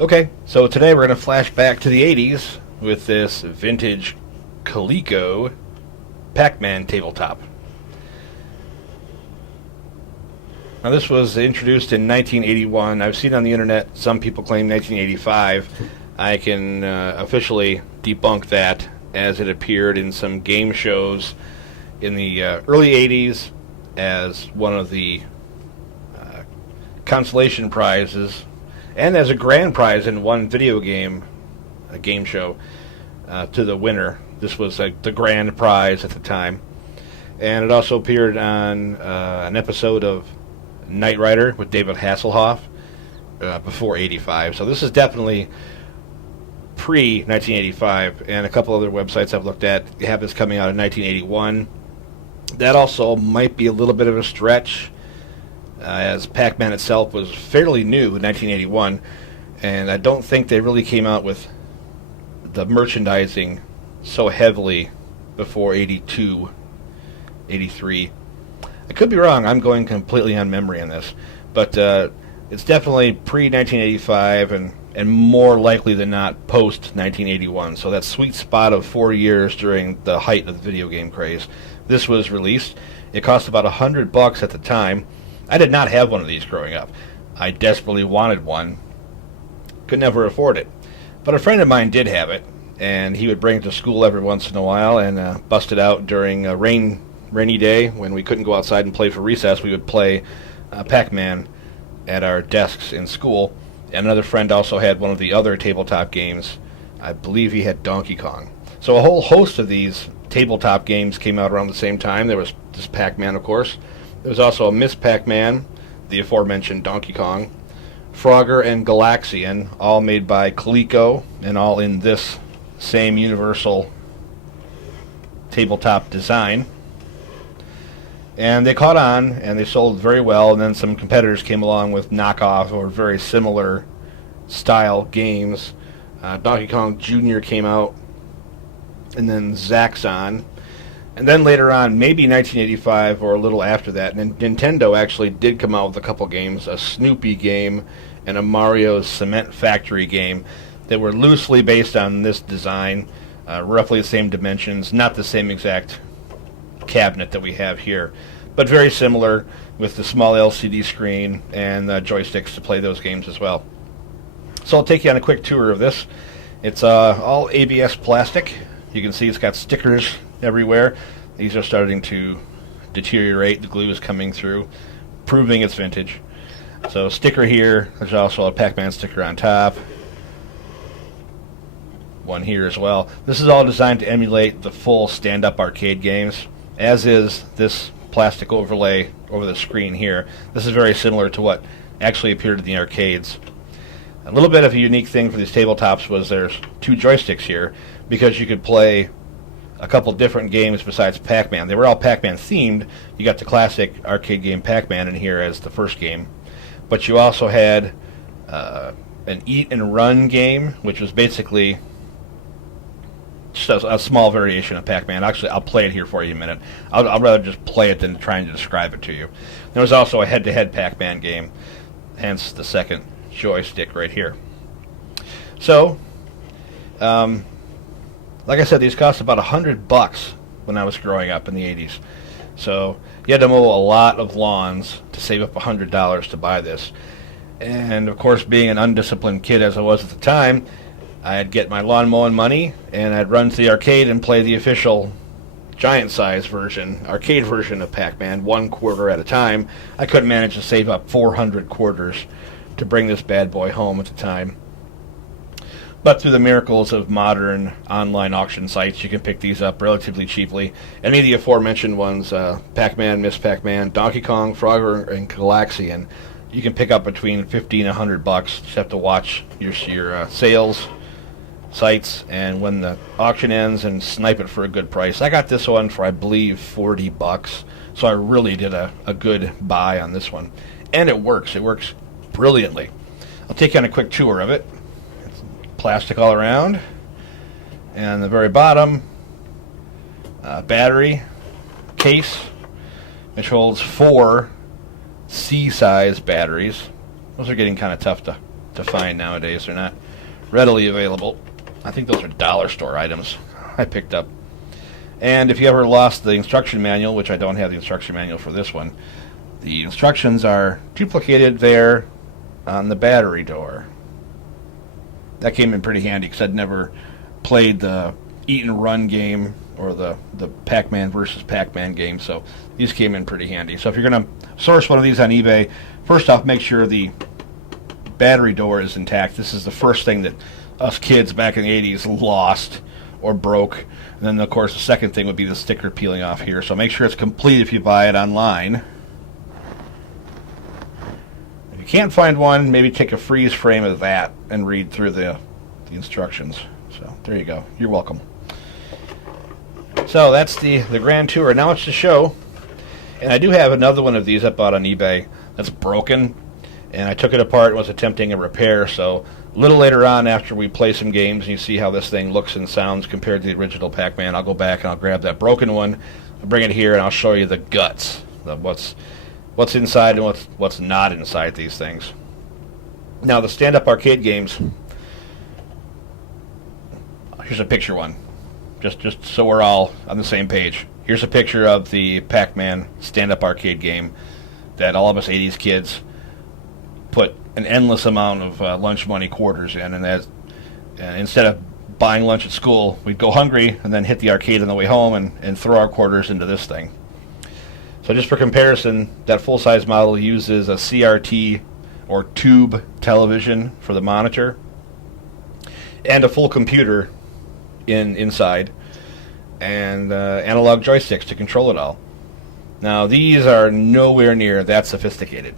Okay, so today we're going to flash back to the 80s with this vintage Coleco Pac Man tabletop. Now this was introduced in 1981. I've seen on the internet some people claim 1985. I can officially debunk that, as it appeared in some game shows in the early 80s as one of the consolation prizes and as a grand prize in one video game, a game show, to the winner. This was the grand prize at the time. And it also appeared on an episode of Knight Rider with David Hasselhoff before 85. So this is definitely pre-1985, and a couple other websites I've looked at have this coming out in 1981. That also might be a little bit of a stretch, as Pac-Man itself was fairly new in 1981, and I don't think they really came out with the merchandising so heavily before 82, 83. I could be wrong. I'm going completely on memory on this, but it's definitely pre-1985 and more likely than not post-1981. So that sweet spot of 4 years during the height of the video game craze. This was released. It cost about $100 at the time. I did not have one of these growing up. I desperately wanted one. Could never afford it. But a friend of mine did have it, and he would bring it to school every once in a while and bust it out during a rainy day when we couldn't go outside and play for recess. We would play Pac-Man at our desks in school. And another friend also had one of the other tabletop games. I believe he had Donkey Kong. So a whole host of these tabletop games came out around the same time. There was this Pac-Man, of course. There was also a Miss Pac-Man, the aforementioned Donkey Kong, Frogger, and Galaxian, all made by Coleco, and all in this same universal tabletop design. And they caught on, and they sold very well, and then some competitors came along with knockoff or very similar style games. Donkey Kong Jr. came out, and then Zaxxon. And then later on, maybe 1985 or a little after that, Nintendo actually did come out with a couple games, a Snoopy game and a Mario's Cement Factory game that were loosely based on this design, roughly the same dimensions, not the same exact cabinet that we have here, but very similar with the small LCD screen and joysticks to play those games as well. So I'll take you on a quick tour of this. It's all ABS plastic. You can see it's got stickers everywhere. These are starting to deteriorate. The glue is coming through, proving it's vintage. So sticker here. There's also a Pac-Man sticker on top. One here as well. This is all designed to emulate the full stand-up arcade games, as is this plastic overlay over the screen here. This is very similar to what actually appeared in the arcades. A little bit of a unique thing for these tabletops was there's two joysticks here, because you could play a couple different games besides Pac-Man. They were all Pac-Man themed. You got the classic arcade game Pac-Man in here as the first game, but you also had an eat and run game, which was basically just a small variation of Pac-Man. Actually, I'll play it here for you in a minute. I'll rather just play it than trying to describe it to you. There was also a head-to-head Pac-Man game, hence the second joystick right here. So, like I said, these cost about $100 when I was growing up in the 80s. So you had to mow a lot of lawns to save up $100 to buy this. And of course, being an undisciplined kid as I was at the time, I'd get my lawn mowing money and I'd run to the arcade and play the official giant size version, arcade version of Pac-Man, 1 quarter at a time. I couldn't manage to save up 400 quarters to bring this bad boy home at the time. But through the miracles of modern online auction sites, you can pick these up relatively cheaply. Any of the aforementioned ones, Pac-Man, Miss Pac-Man, Donkey Kong, Frogger, and Galaxian, you can pick up between $50 and $100. Just have to watch your sales sites and when the auction ends and snipe it for a good price. I got this one for, I believe, $40, so I really did a good buy on this one. And it works. It works brilliantly. I'll take you on a quick tour of it. Plastic all around, and on the very bottom, battery case, which holds 4 C-size batteries. Those are getting kind of tough to to find nowadays. They're not readily available. I think those are dollar store items I picked up. And if you ever lost the instruction manual, which I don't have the instruction manual for this one, the instructions are duplicated there on the battery door. That came in pretty handy because I'd never played the Eat and Run game or the Pac Man versus Pac Man game, so these came in pretty handy. So if you're going to source one of these on eBay, first off, make sure the battery door is intact. This is the first thing that us kids back in the 80s lost or broke. And then, of course, the second thing would be the sticker peeling off here. So make sure it's complete if you buy it online. If you can't find one, maybe take a freeze frame of that and read through the instructions. So there you go. You're welcome. So that's the grand tour. Now it's the show. And I do have another one of these I bought on eBay that's broken. And I took it apart and was attempting a repair. So a little later on, after we play some games and you see how this thing looks and sounds compared to the original Pac-Man, I'll go back and I'll grab that broken one, I'll bring it here, and I'll show you the guts, what's inside and what's not inside these things. Now, the stand-up arcade games, here's a picture one, just so we're all on the same page. Here's a picture of the Pac-Man stand-up arcade game that all of us 80s kids put an endless amount of lunch money quarters in, and that instead of buying lunch at school, we'd go hungry and then hit the arcade on the way home and throw our quarters into this thing. So just for comparison, that full-size model uses a CRT or tube television for the monitor and a full computer inside and analog joysticks to control it all. Now these are nowhere near that sophisticated.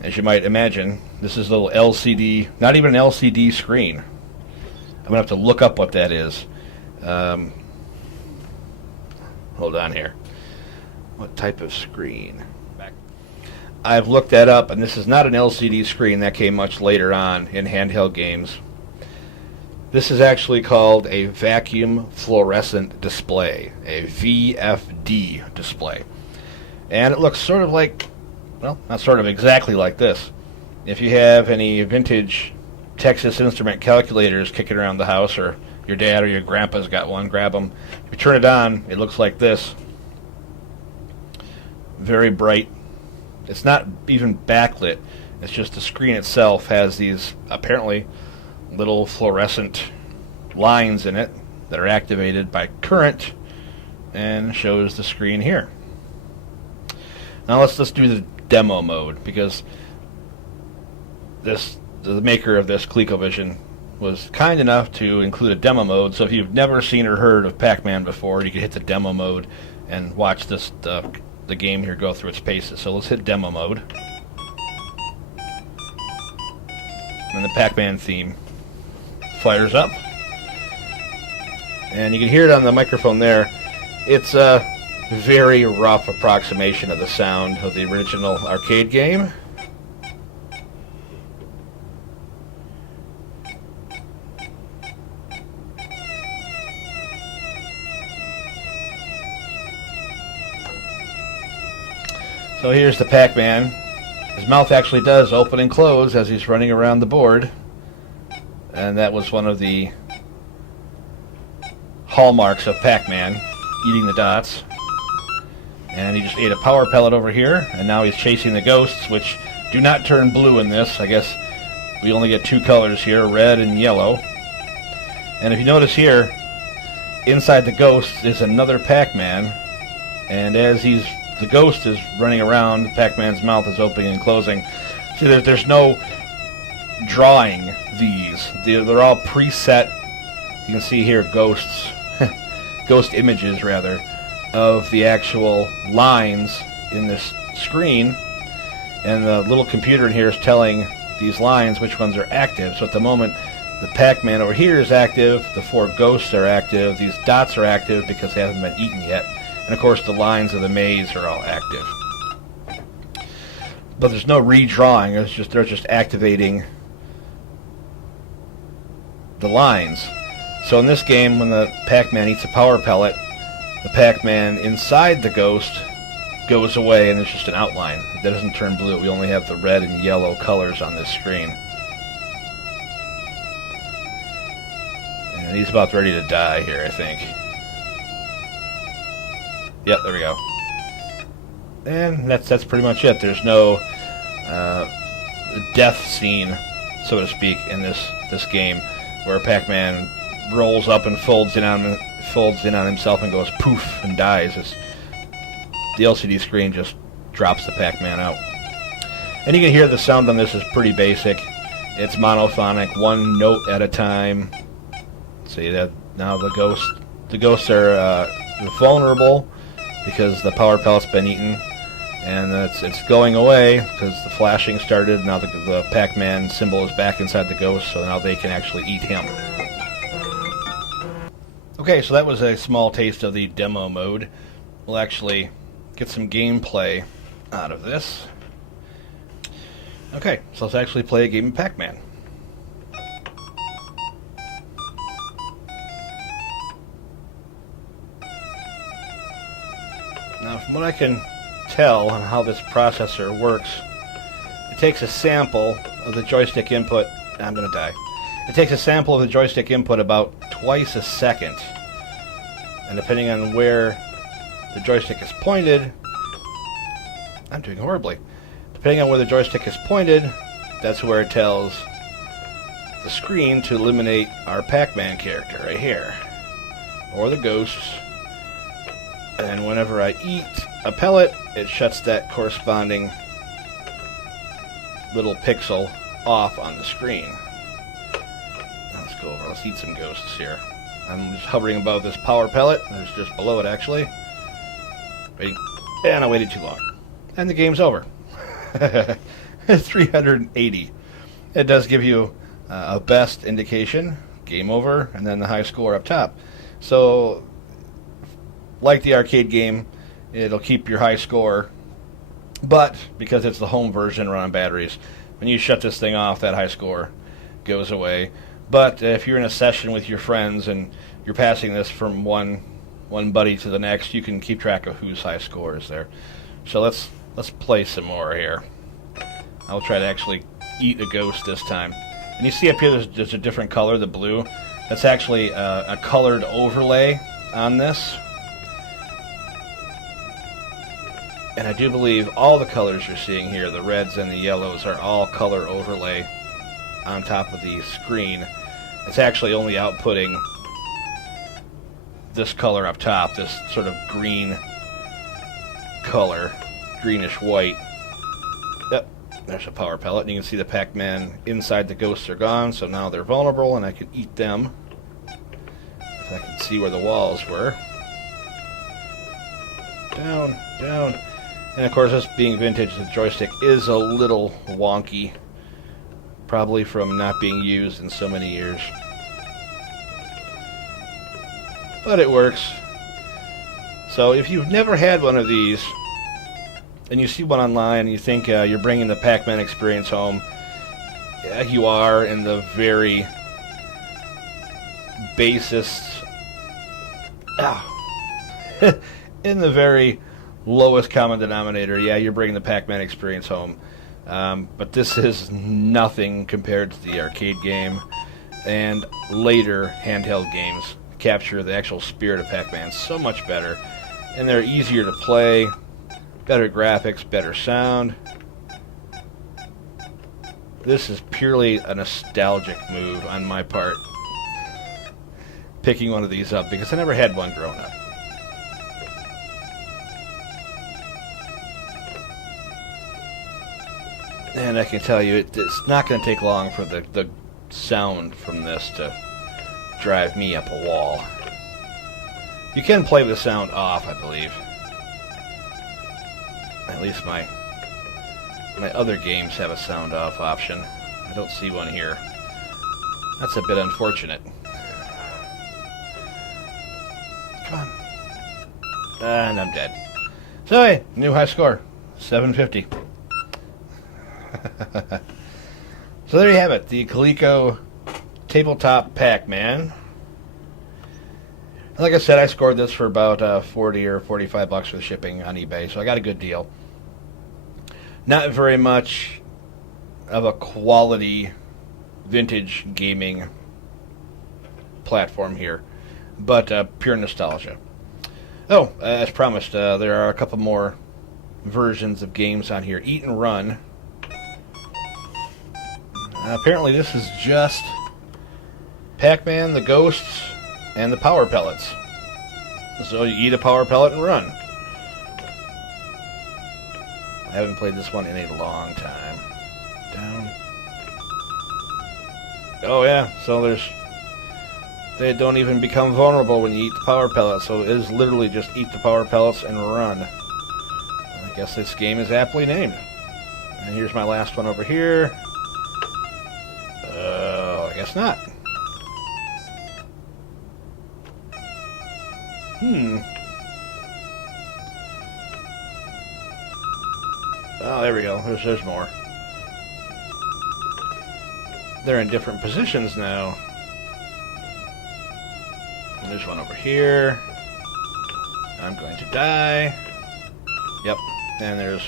As you might imagine, this is a little LCD, not even an LCD screen. I'm going to have to look up what that is. Hold on here. What type of screen? I've looked that up, and this is not an LCD screen. That came much later on in handheld games. This is actually called a vacuum fluorescent display, a VFD display. And it looks sort of like, well, not sort of, exactly like this. If you have any vintage Texas Instrument calculators kicking around the house, or your dad or your grandpa's got one, grab them. If you turn it on, it looks like this. Very bright. It's not even backlit. It's just the screen itself has these, apparently, little fluorescent lines in it that are activated by current and shows the screen here. Now let's do the demo mode, because the maker of this, ColecoVision, was kind enough to include a demo mode. So if you've never seen or heard of Pac-Man before, you can hit the demo mode and watch this the game here go through its paces. So let's hit demo mode, and the Pac-Man theme fires up, and you can hear it on the microphone there. It's a very rough approximation of the sound of the original arcade game. So here's the Pac-Man. His mouth actually does open and close as he's running around the board. And that was one of the hallmarks of Pac-Man, eating the dots. And he just ate a power pellet over here, and now he's chasing the ghosts, which do not turn blue in this. I guess we only get two colors here, red and yellow. And if you notice here, inside the ghost is another Pac-Man, and as the ghost is running around, Pac-Man's mouth is opening and closing. See, there's no drawing these. They're all preset. You can see here ghosts, ghost images rather, of the actual lines in this screen, and the little computer in here is telling these lines which ones are active. So at the moment, the Pac-Man over here is active, the four ghosts are active, these dots are active because they haven't been eaten yet, and of course the lines of the maze are all active. But there's no redrawing, they're just activating the lines. So in this game, when the Pac-Man eats a power pellet, the Pac-Man inside the ghost goes away and it's just an outline. That doesn't turn blue. We only have the red and yellow colors on this screen. And he's about ready to die here, I think. Yep, there we go. And that's pretty much it. There's no death scene, so to speak, in this game, where Pac-Man rolls up and folds in on himself and goes poof and dies. The LCD screen just drops the Pac-Man out. And you can hear the sound on this is pretty basic. It's monophonic, one note at a time. See that now the ghosts are vulnerable because the power pellet's been eaten, and it's going away because the flashing started. Now the Pac-Man symbol is back inside the ghost, so now they can actually eat him. Okay, so that was a small taste of the demo mode. We'll actually get some gameplay out of this. Okay, so let's actually play a game of Pac-Man. Now, from what I can tell on how this processor works, it takes a sample of the joystick input. I'm going to die. It takes a sample of the joystick input about twice a second. And depending on where the joystick is pointed, I'm doing horribly. Depending on where the joystick is pointed, that's where it tells the screen to eliminate our Pac-Man character right here, or the ghosts. And whenever I eat a pellet, it shuts that corresponding little pixel off on the screen. Now let's go over. Let's eat some ghosts here. I'm just hovering above this power pellet. It's just below it, actually. Waiting. And I waited too long. And the game's over. 380. It does give you a best indication, game over, and then the high score up top. So, like the arcade game, it'll keep your high score, but because it's the home version run on batteries, when you shut this thing off, that high score goes away. But if you're in a session with your friends and you're passing this from one buddy to the next, you can keep track of whose high score is there. So let's play some more here. I'll try to actually eat a ghost this time. And you see up here there's a different color, the blue. That's actually a colored overlay on this. And I do believe all the colors you're seeing here, the reds and the yellows, are all color overlay on top of the screen. It's actually only outputting this color up top, this sort of green color, greenish white. Yep, there's a power pellet, and you can see the Pac-Man inside the ghosts are gone, so now they're vulnerable, and I can eat them. If I can see where the walls were. Down, down. And of course, this being vintage, the joystick is a little wonky. Probably from not being used in so many years. But it works. So if you've never had one of these, and you see one online and you think you're bringing the Pac-Man experience home, yeah, you are in the very basest... in the very lowest common denominator. Yeah, you're bringing the Pac-Man experience home. But this is nothing compared to the arcade game, and later handheld games capture the actual spirit of Pac-Man so much better, and they're easier to play, better graphics, better sound. This is purely a nostalgic move on my part, picking one of these up, because I never had one growing up. And I can tell you, it's not going to take long for the sound from this to drive me up a wall. You can play the sound off, I believe. At least my other games have a sound off option. I don't see one here. That's a bit unfortunate. Come on. And I'm dead. So hey, new high score, 750. So there you have it, the Coleco Tabletop Pac Man. Like I said, I scored this for about 40 or 45 bucks for the shipping on eBay, so I got a good deal. Not very much of a quality vintage gaming platform here, but pure nostalgia. Oh, as promised, there are a couple more versions of games on here. Eat and Run. Apparently this is just Pac Man, the Ghosts, and the Power Pellets. So you eat a Power Pellet and run. I haven't played this one in a long time. Down. Oh yeah, so they don't even become vulnerable when you eat the Power Pellets, so it is literally just eat the Power Pellets and run. I guess this game is aptly named. And here's my last one over here. I guess not. Oh, there we go. There's more. They're in different positions now. And there's one over here. I'm going to die. Yep. And there's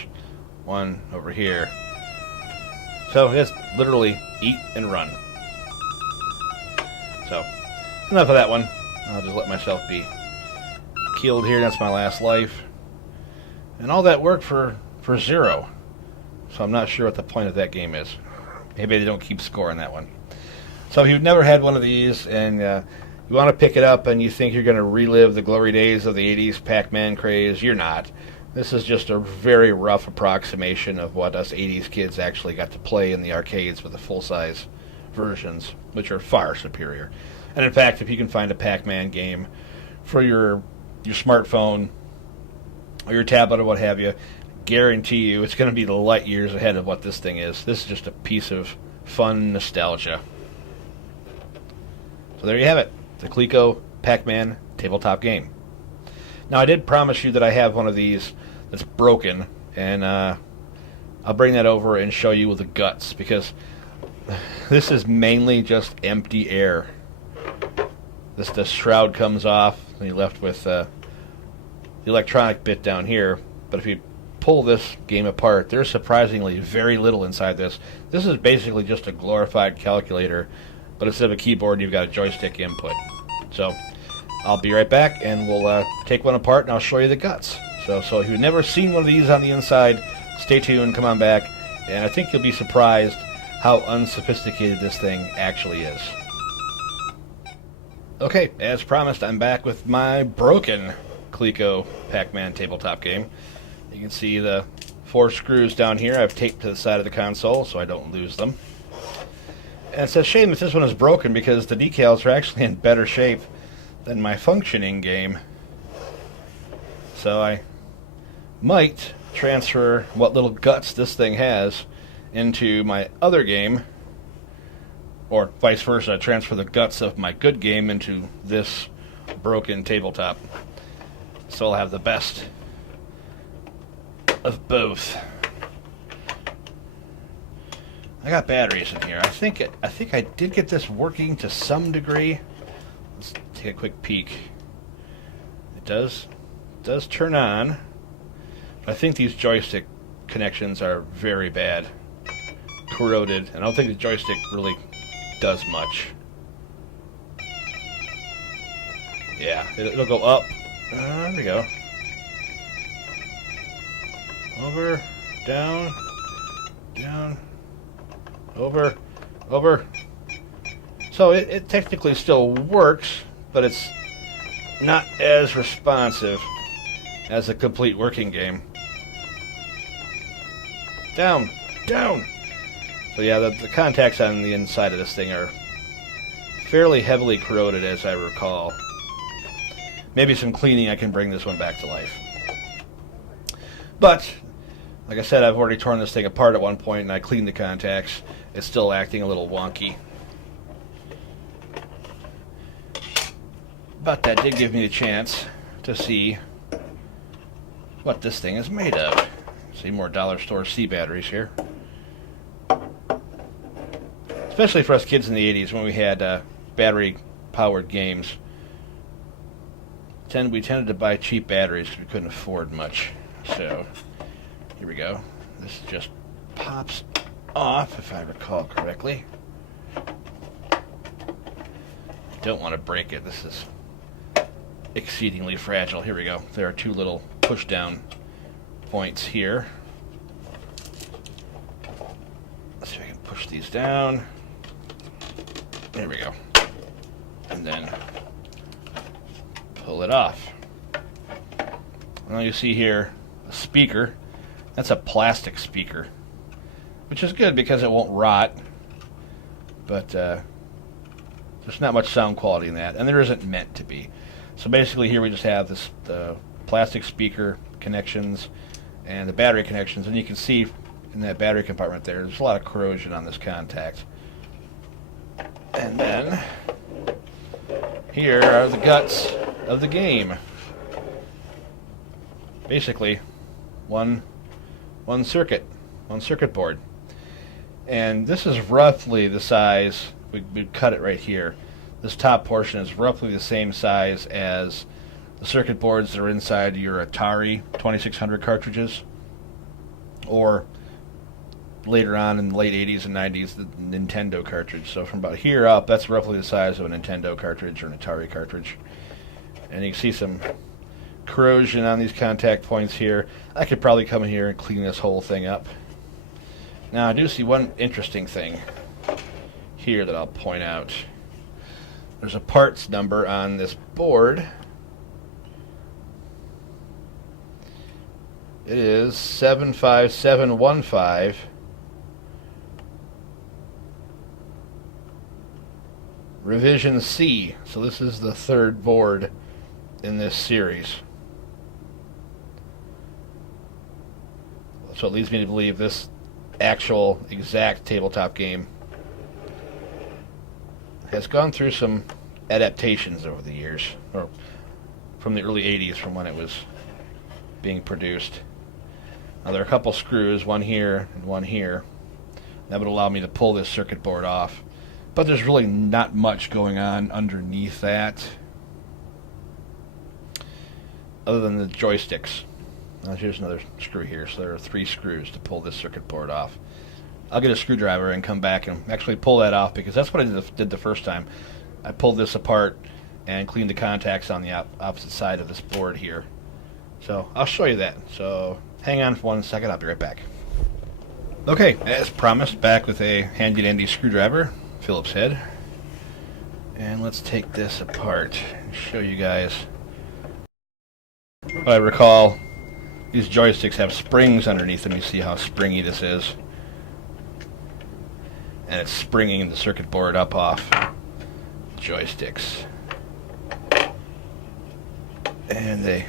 one over here. So it's literally eat and run. So, enough of that one. I'll just let myself be killed here. That's my last life. And all that work for zero. So I'm not sure what the point of that game is. Maybe they don't keep score on that one. So if you've never had one of these and you want to pick it up and you think you're going to relive the glory days of the 80s Pac Man craze, you're not. This is just a very rough approximation of what us 80s kids actually got to play in the arcades with the full-size versions, which are far superior. And in fact, if you can find a Pac Man game for your smartphone or your tablet or what have you, guarantee you it's going to be the light years ahead of what this thing is. This is just a piece of fun nostalgia. So there you have it, the Coleco Pac Man tabletop game. Now I did promise you that I have one of these that's broken, and I'll bring that over and show you the guts, because this is mainly just empty air. The shroud comes off, and you're left with the electronic bit down here. But if you pull this game apart, there's surprisingly very little inside this. This is basically just a glorified calculator, but instead of a keyboard, you've got a joystick input. So I'll be right back, and we'll take one apart, and I'll show you the guts. So if you've never seen one of these on the inside, stay tuned, come on back, and I think you'll be surprised how unsophisticated this thing actually is. Okay, as promised, I'm back with my broken Coleco Pac Man tabletop game. You can see the 4 screws down here I've taped to the side of the console so I don't lose them. And it's a shame that this one is broken, because the decals are actually in better shape than my functioning game. So I might transfer what little guts this thing has into my other game, or vice versa, transfer the guts of my good game into this broken tabletop. So I'll have the best of both. I got batteries in here. I think I did get this working to some degree. Let's take a quick peek. It does turn on. I think these joystick connections are very bad, corroded, and I don't think the joystick really does much. Yeah, it'll go up. There we go. Over, down, down, over, over. So it technically still works, but it's not as responsive as a complete working game. Down, down. So yeah, the contacts on the inside of this thing are fairly heavily corroded, as I recall. Maybe some cleaning, I can bring this one back to life. But, like I said, I've already torn this thing apart at one point, and I cleaned the contacts. It's still acting a little wonky. But that did give me the chance to see what this thing is made of. See more dollar store C batteries here. Especially for us kids in the 80s when we had battery-powered games. We tended to buy cheap batteries because we couldn't afford much. So here we go. This just pops off, if I recall correctly. Don't want to break it. This is exceedingly fragile. Here we go. There are two little push down points here. Let's see if I can push these down. There we go. And then pull it off. Now you see here a speaker. That's a plastic speaker, which is good because it won't rot. But there's not much sound quality in that, and there isn't meant to be. So basically here we just have the plastic speaker connections and the battery connections, and you can see in that battery compartment there's a lot of corrosion on this contact. And then here are the guts of the game. Basically one circuit board. And this is roughly the size, we cut it right here. This top portion is roughly the same size as the circuit boards that are inside your Atari 2600 cartridges, or later on in the late 80s and 90s, the Nintendo cartridge. So from about here up, that's roughly the size of a Nintendo cartridge or an Atari cartridge. And you can see some corrosion on these contact points here. I could probably come in here and clean this whole thing up. Now I do see one interesting thing here that I'll point out. There's a parts number on this board. It is 75715. Revision C. So this is the third board in this series. So it leads me to believe this actual exact tabletop game has gone through some adaptations over the years, or from the early 80s, from when it was being produced. Now there are a couple screws, one here and one here. That would allow me to pull this circuit board off. But there's really not much going on underneath that, other than the joysticks. Now here's another screw here, so there are 3 screws to pull this circuit board off. I'll get a screwdriver and come back and actually pull that off, because that's what I did the first time. I pulled this apart and cleaned the contacts on the opposite side of this board here. So I'll show you that. So hang on for 1 second, I'll be right back. Okay, as promised, back with a handy-dandy screwdriver, Phillips head. And let's take this apart and show you guys. What I recall, these joysticks have springs underneath them. You see how springy this is. And it's springing the circuit board up off joysticks. And they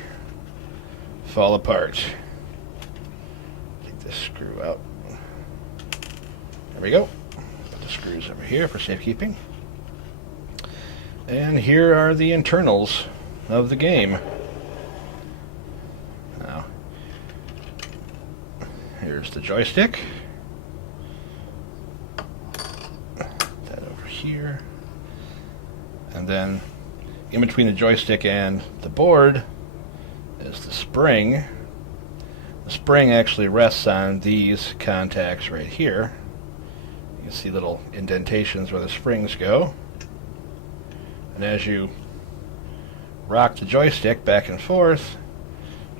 fall apart. Take this screw out. There we go. Put the screws over here for safekeeping. And here are the internals of the game. Now, here's the joystick. That over here. And then in between the joystick and the board is the spring. The spring actually rests on these contacts right here. You can see little indentations where the springs go. And as you rock the joystick back and forth,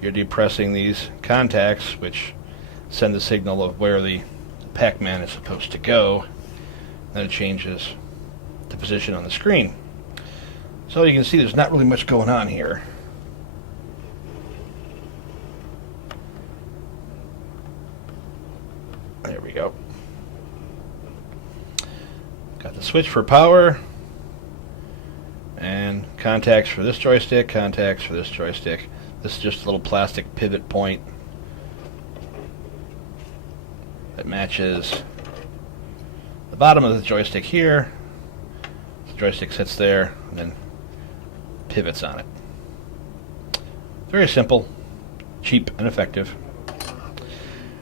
you're depressing these contacts, which send the signal of where the Pac Man is supposed to go. Then it changes the position on the screen. So you can see there's not really much going on here. There we go. Got the switch for power, and contacts for this joystick, contacts for this joystick. This is just a little plastic pivot point that matches the bottom of the joystick here. The joystick sits there and then pivots on it. Very simple, cheap, and effective.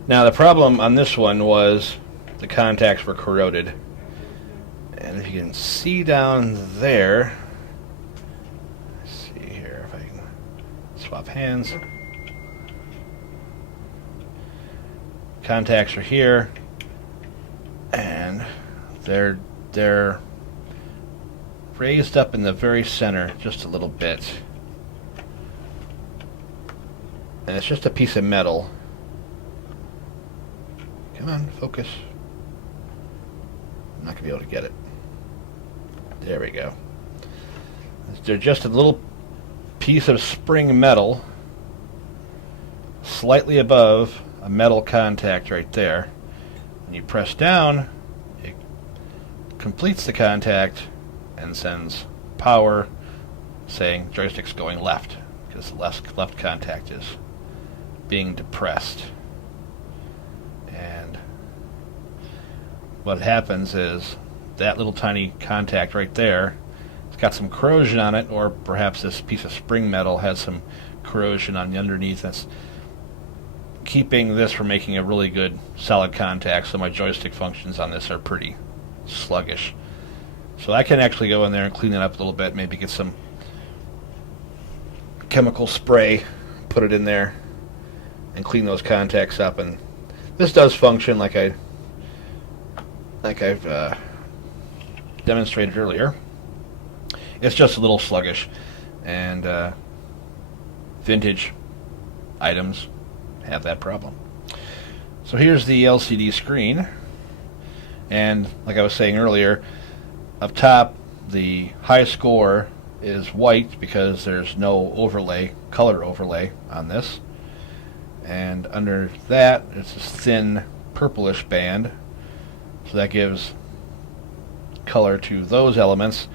Now the problem on this one was the contacts were corroded. And if you can see down there, let's see here if I can swap hands. Contacts are here, and they're raised up in the very center just a little bit. And it's just a piece of metal. Come on, focus. I'm not going to be able to get it. There we go. They're just a little piece of spring metal slightly above a metal contact right there. When you press down, it completes the contact and sends power saying joystick's going left because the left contact is being depressed. And what happens is that little tiny contact right there, it's got some corrosion on it, or perhaps this piece of spring metal has some corrosion on the underneath that's keeping this from making a really good solid contact, so my joystick functions on this are pretty sluggish. So I can actually go in there and clean it up a little bit, maybe get some chemical spray, put it in there, and clean those contacts up. And this does function like I've demonstrated earlier. It's just a little sluggish, and vintage items have that problem. So here's the LCD screen, and like I was saying earlier, up top the high score is white because there's no overlay, color overlay on this, and under that it's this thin purplish band, so that gives color to those elements.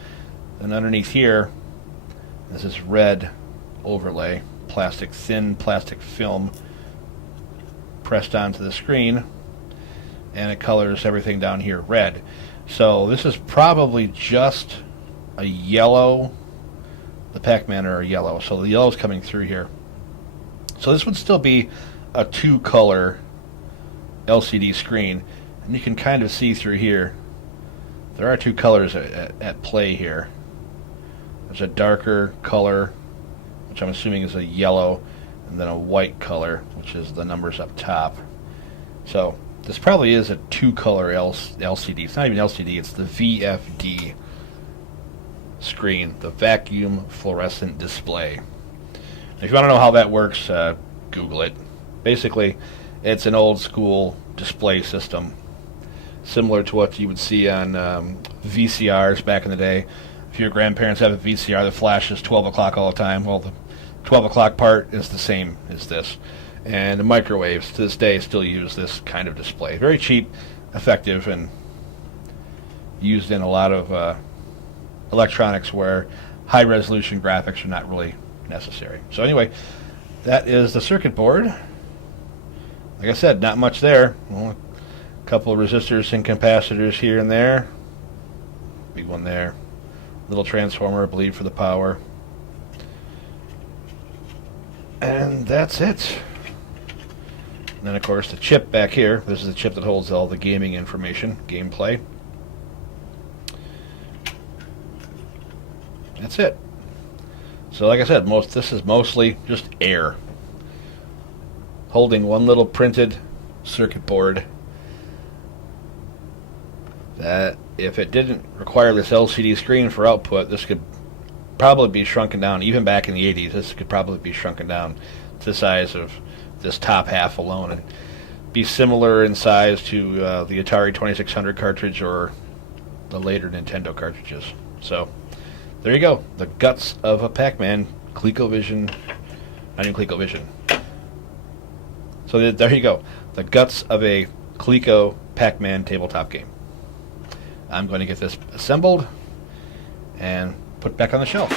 And underneath here is this red overlay, thin plastic film pressed onto the screen, and it colors everything down here red. So this is probably just a yellow. The Pac Man are a yellow, so the yellow's coming through here. So this would still be a two-color LCD screen, and you can kind of see through here. There are two colors at play here. There's a darker color, which I'm assuming is a yellow, and then a white color, which is the numbers up top. So this probably is a two-color LCD. It's not even LCD, it's the VFD screen, the vacuum fluorescent display. If you want to know how that works, Google it. Basically, it's an old-school display system, similar to what you would see on VCRs back in the day. If your grandparents have a VCR that flashes 12 o'clock all the time, well, the 12 o'clock part is the same as this. And the microwaves, to this day, still use this kind of display. Very cheap, effective, and used in a lot of electronics where high-resolution graphics are not really necessary. So anyway, that is the circuit board. Like I said, not much there. Well, a couple of resistors and capacitors here and there. Big one there. Little transformer, I believe, for the power. And that's it. And then, of course, the chip back here. This is the chip that holds all the gaming information, gameplay. That's it. So, like I said, this is mostly just air, holding one little printed circuit board that, if it didn't require this LCD screen for output, this could probably be shrunken down. Even back in the 80s, this could probably be shrunken down to the size of this top half alone, and be similar in size to the Atari 2600 cartridge or the later Nintendo cartridges. So there you go, the guts of a Pac Man, ColecoVision, not even ColecoVision. So there you go, the guts of a Coleco Pac Man tabletop game. I'm going to get this assembled and put back on the shelf.